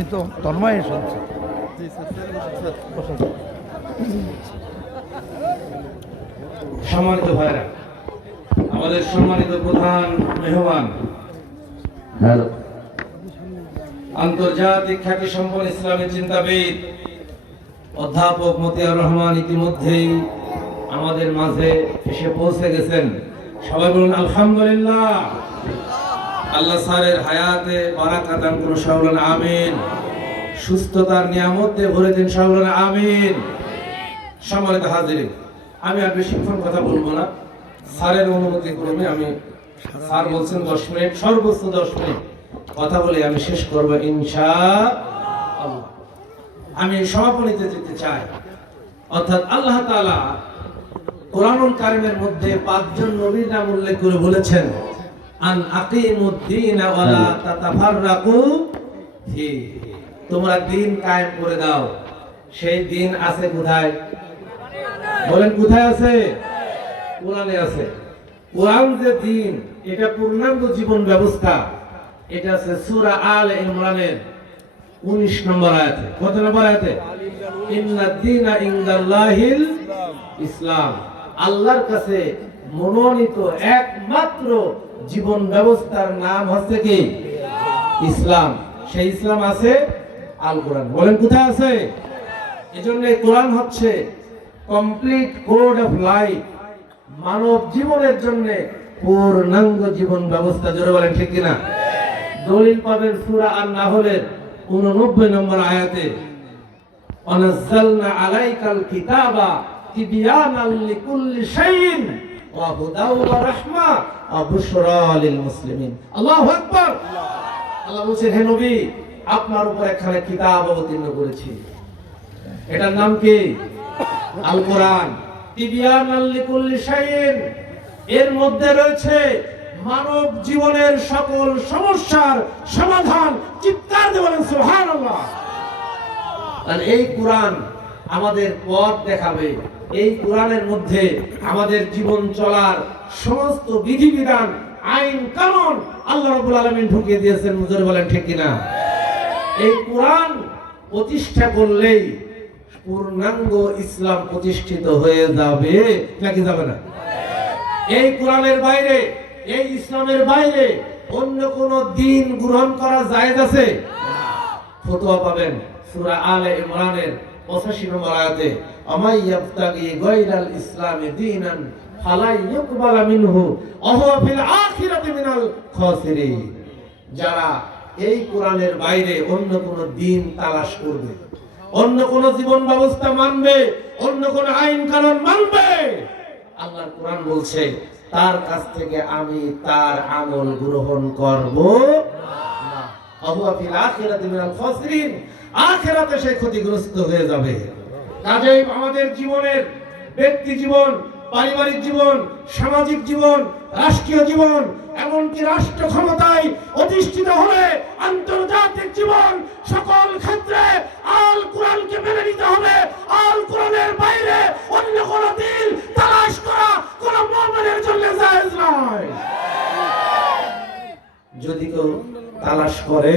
আমি তো তন্ময় শুনছি। সম্মানিত ভাইরা আমাদের সম্মানিত প্রধান মেহমান হ্যালো। আন্তর্জাতিক খ্যাতি সম্পন্ন ইসলামী চিন্তাবিদ অধ্যাপক মতিয়ার রহমান ইতিমধ্যেই আমাদের মাঝে এসে পৌঁছে গেছেন। সবাই বলুন আলহামদুলিল্লাহ। আল্লাহ স্যারের হায়াতে বারাকা দান করুন সবলন আমিন। সুস্থতার নিয়ামত ভরে দিন সবলন আমিন। সম্মানিত হাজির আমি আর বেশিক্ষণ কথা বলব না। স্যারের অনুমতি ক্রমে আমি স্যার বলছেন দশ মিনিট, সর্বোচ্চ দশ মিনিট। কথা বলে আমি শেষ করব ইনশা আমি সমাপনীতে যেতে চাই। অর্থাৎ আল্লাহ তাআলা কোরআনুল কারিমের মধ্যে পাঁচজন নবীর নাম উল্লেখ করে বলেছেন আন আকিমুদ্দিন ওয়ালা তাতাফাররাকু তোমরা দিন কায়েম করে দাও। সেই দিন আছে কোথায়? বলেন কোথায় আছে? কোরআনে আছে। কোরআন যে দিন এটা পূর্ণাঙ্গ জীবন ব্যবস্থা। এটা আছে সূরা আল ইমরানের 19 নম্বর আয়াতে। কত নম্বর আয়াতে? ইন্না দীনা ইনদাল্লাহিল ইসলাম। আল্লাহর কাছে মনোনীত একমাত্র জীবন ব্যবস্থার নাম হচ্ছে কি? ইসলাম। সেই ইসলাম আছে আল কোরআন বলেন, কোথায় আছে? এজন্য কোরআন হচ্ছে কমপ্লিট কোড অফ লাইফ মানব জীবনের জন্য পূর্ণাঙ্গ জীবন ব্যবস্থা। জোরে বলেন, ঠিক কিনা? দলিল পাবেন সূরা আর নাহলের 89 নম্বর আয়াতে। অনাজ্জালনা আলাইকাল কিতাবা তিবিয়ানাল লিকুল্লি শাইইন। আপনার উপর একখানে কিতাব অবতীর্ণ করেছি। এটার নাম কি? আল কোরআন এর মধ্যে রয়েছে মানব জীবনের সকল সমস্যার সমাধান। চিৎকার সুবহানাল্লাহ। আর এই কোরআন আমাদের পথ দেখাবে। এই কোরআনের মধ্যে আমাদের জীবন চলার সমস্ত বিধিবিধান, আইন, কানুন আল্লাহ রাব্বুল আলামিন ঢুকিয়ে দিয়েছেন। মুজরে বলেন, ঠিক কিনা? এই কোরআন প্রতিষ্ঠা করলেই পূর্ণাঙ্গ ইসলাম প্রতিষ্ঠিত হয়ে যাবে, নাকি যাবে না? এই কোরআনের বাইরে, এই ইসলামের বাইরে অন্য কোন দিন গ্রহণ করা জায়েজ আছে? ফতোয়া পাবেন সূরা আলে ইমরানের 85 নম্বর আয়াতে আমাই ইয়াবতাগি গায়রাল ইসলামি দীনান ইউকবালা মিনহু ওয়া ফিল আখিরাতি মিনাল যারা এই কোরআনের বাইরে অন্য কোন দিন তালাশ করবে, অন্য কোন জীবন ব্যবস্থা মানবে, অন্য কোন আইন কানুন মানবে আল্লাহর কোরআন বলছে, তার কাছ থেকে আমি তার আমল গ্রহণ করব না। আহুয়া ফিল আখিরাতি মিনাল খাসিরিন আখিরাতে সে ক্ষতিগ্রস্ত হয়ে যাবে। কাজেই আমাদের জীবনের ব্যক্তি জীবন, পারিবারিক জীবন, সামাজিক জীবন, রাষ্ট্রীয় জীবন, এমনকি রাষ্ট্র ক্ষমতায় অধিষ্ঠিত হলে আন্তর্জাতিক জীবন সকল ক্ষেত্রে আল কোরআনকে মেনে নিতে হবে। আল কোরআনের বাইরে অন্য কোন দিন তালাশ করা কোন মুমিনের জন্য জায়েজ নয়। যদি কেউ তালাশ করে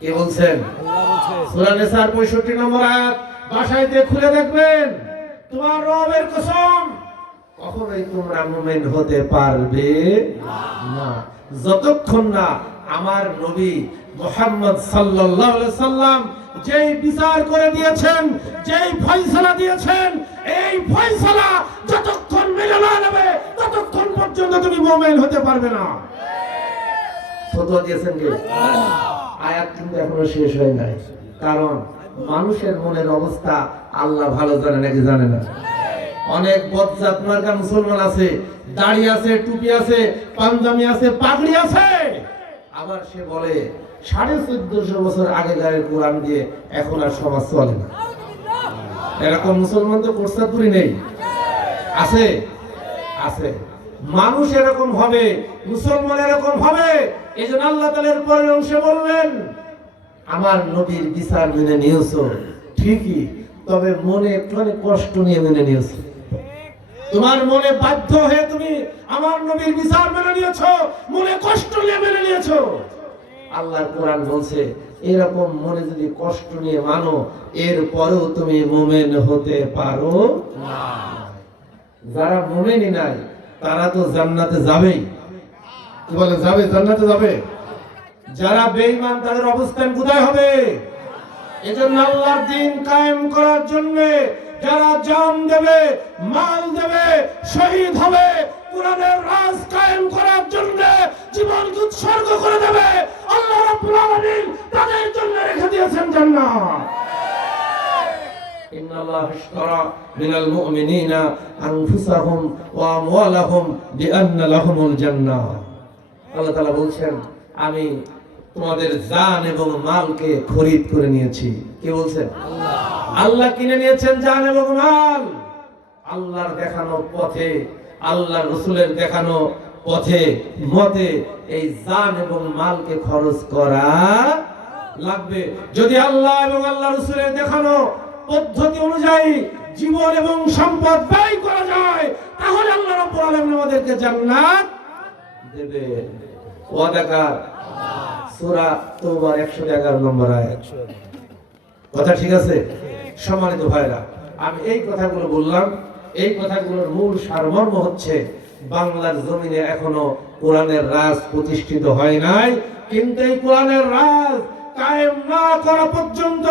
কে বলছেন? সূরা নিসার 65 নম্বর আয়াত, বাসায় দিয়ে খুলে দেখবেন, তোমার রবের কসম, কখনোই তোমরা মুমিন হতে পারবে না। যতক্ষণ না আমার নবী মুহাম্মদ সাল্লাল্লাহু আলাইহি সাল্লাম যেই বিচার করে দিয়েছেন, যেই ফয়সালা দিয়েছেন, এই ফয়সালা যতক্ষণ মেনে না নেবে, ততক্ষণ পর্যন্ত তুমি মুমিন হতে পারবে না। ফতোয়া দিয়েছেন কে? আয়াত কিন্তু এখনও শেষ হয় নাই। কারণ মানুষের মনের অবস্থা আল্লাহ ভালো জানে নাকি জানে না। অনেক বদজাত মার্কা মুসলমান আছে, দাড়ি আছে, টুপি আছে, পাঞ্জাবি আছে, পাগড়ি আছে। আবার সে বলে, সাড়ে চোদ্দশো বছর আগেকারের কোরআন দিয়ে এখন আর সমাজ চলে না। এরকম মুসলমান তো প্রস্তাবপুরি নেই। আছে? আছে। মানুষ এরকম হবে, মুসলমান এরকম হবে এই জন্য আল্লাহ তালের পরের অংশে বললেন, আমার নবীর বিচার মেনে নিয়েছো। ঠিকই, তবে মনে একটুখানি কষ্ট নিয়ে মেনে নিয়েছো। তোমার মনে বাধ্য হয়ে তুমি আমার নবীর বিচার মেনে নিয়েছ, মনে কষ্ট নিয়ে মেনে নিয়েছো। আল্লাহর কোরআন বলছে, এরকম মনে যদি কষ্ট নিয়ে মানো এর পরেও তুমি মোমেন হতে পারো না। যারা মোমেনই নাই তারা তো জান্নাতে যাবেই। কি বলে, যাবে? জান্নাতে যাবে? যারা বেঈমান, তাদের অবস্থান কোথায় হবে? এজন্য আল্লাহর দিন কায়েম করার জন্য যারা জান দেবে, মাল দেবে, শহীদ হবে, কোরআনের রাজ কায়েম করার জন্য জীবন উৎসর্গ করে দেবে। আল্লাহ রাব্বুল আলামিন তাদের জন্য রেখে দিয়েছেন জান্নাত। إن الله اشترى من المؤمنين أنفسهم وأموالهم بأن لهم الجنة আল্লাহ তাআলা বলছেন আমি তোমাদের জান এবং মালকে খরিদ করে নিয়েছি কে বলছেন আল্লাহ কিনে নিয়েছেন জান এবং মাল আল্লাহর দেখানো পথে আল্লাহর রসুলের দেখানো পথে মতে এই জান এবং মালকে খরচ করা লাগবে যদি আল্লাহ এবং আল্লাহ রসুলের দেখানো পদ্ধতি অনুযায়ী জীবন এবং সম্পদ ব্যয় করা যায়, তাহলে আল্লাহ রাব্বুল আলামিন আমাদেরকে জান্নাত দেবে। ওয়াদাকার সূরা তওবার 111 নম্বর আয়াত। কথা ঠিক আছে? সম্মানিত ভাইরা, আমি এই কথাগুলো বললাম। এই কথাগুলোর মূল সারমর্ম হচ্ছে, বাংলার জমিনে এখনও কোরআনের রাজ প্রতিষ্ঠিত হয় নাই, কিন্তু এই কোরআনের রাজ কায়েম না করা পর্যন্ত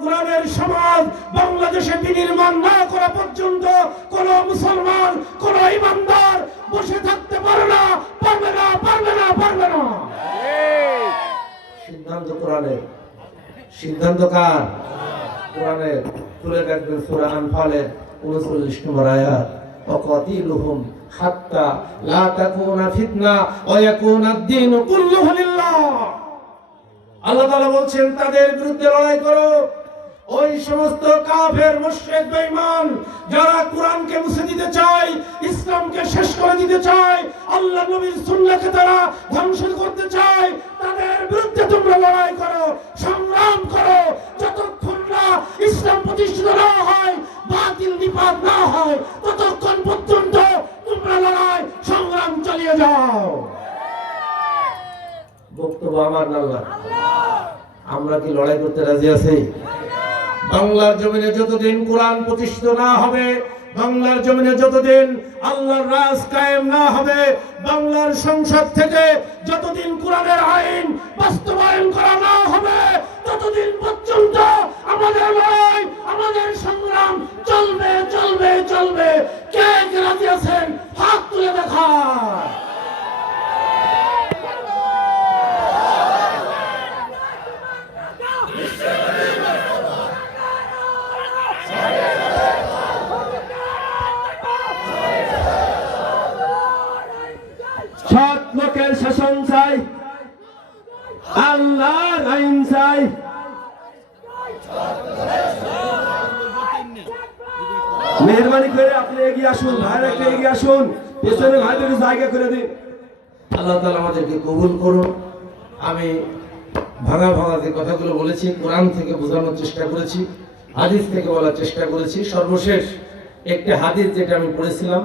কোরআনের সমাজ বাংলাদেশে বিনির্মাণ না করা পর্যন্ত কোন মুসলমান কোন ইমানদার বসে থাকতে পারে না পারবে না পারবে না পারবে না সিদ্ধান্ত কোরআনের সিদ্ধান্ত কার কোরআনের খুলে দেখবেন সূরা আনফালের 39 নম্বর আয়াত وقاتلهم حتى لا تكون فتنة ويكون الدين كله لله আল্লাহ তাআলা বলছেন, তাদের বিরুদ্ধে লড়াই করো। ওই সমস্ত কাফের, মুশরিক, বেঈমান যারা কোরআনকে মুছে দিতে চায়, ইসলামকে শেষ করে দিতে চায়, আল্লাহ নবীর সুন্নাহকে তারা ধ্বংস করতে চায়, তাদের বিরুদ্ধে তোমরা লড়াই করো, সংগ্রাম করো। যতক্ষণ না ইসলাম প্রতিষ্ঠিত না হয়, বাতিল নিপাত না হয়, ততক্ষণ পর্যন্ত তোমরা লড়াই, সংগ্রাম চালিয়ে যাও। বক্তব্য আমার না আল্লাহ আমরা কি লড়াই করতে রাজি আছি? বাংলার জমিনে যতদিন কোরআন প্রতিষ্ঠিত না হবে, বাংলার জমিনে যতদিন আল্লাহর রাজ কায়েম না হবে, বাংলার সংসদ থেকে যতদিন কোরআনের আইন বাস্তবায়ন করা না হবে, ততদিন পর্যন্ত আমাদের লড়াই, আমাদের সংগ্রাম চলবে চলবে চলবে। কে রাজি আছেন? হাত তুলে দেখা সৎ লোকের শাসন চাই আল্লাহর আইন চাই মেহরবানি করে আপনি এগিয়ে আসুন ভাইরা একটু এগিয়ে আসুন, পেছনে ভাইদের জায়গা করে দিন। আল্লাহ তালা আমাদেরকে কবুল করুন আমি ভাঙা ভাঙা যে কথাগুলো বলেছি, কোরআন থেকে বোঝানোর চেষ্টা করেছি, হাদিস থেকে বলার চেষ্টা করেছি। সর্বশেষ একটি হাদিস যেটা আমি পড়েছিলাম,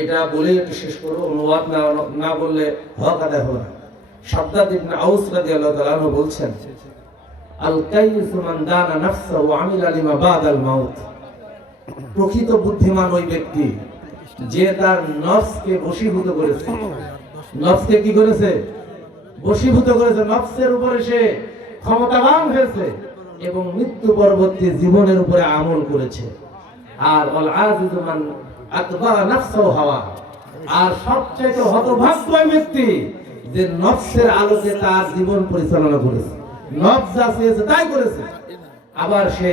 এটা বলে একটু শেষ করব। অনুবাদ না না বললে হক আদায় হবে না। সাদ্দাদ ইবনে আউস রাদিয়াল্লাহু তাআলা বলছেন প্রকৃত বুদ্ধিমান ওই ব্যক্তি যে তার করেছে। কি করেছে? করেছে। নফসের উপরে সে ক্ষমতাবান হয়েছে এবং মৃত্যু পরবর্তী জীবনের উপরে আমল করেছে। আর হাওয়া। আর সবচেয়ে হতভাগ্য ব্যক্তি যে নফসের আলোকে তার জীবন পরিচালনা করেছে। তাই করেছে। আবার সে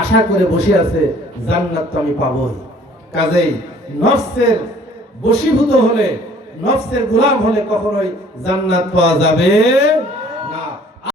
আশা করে বসে আছে, জান্নাত তো আমি পাবই। কাজেই নফসের বশীভূত হলে, নফসের গোলাম হলে কখনোই জান্নাত পাওয়া যাবে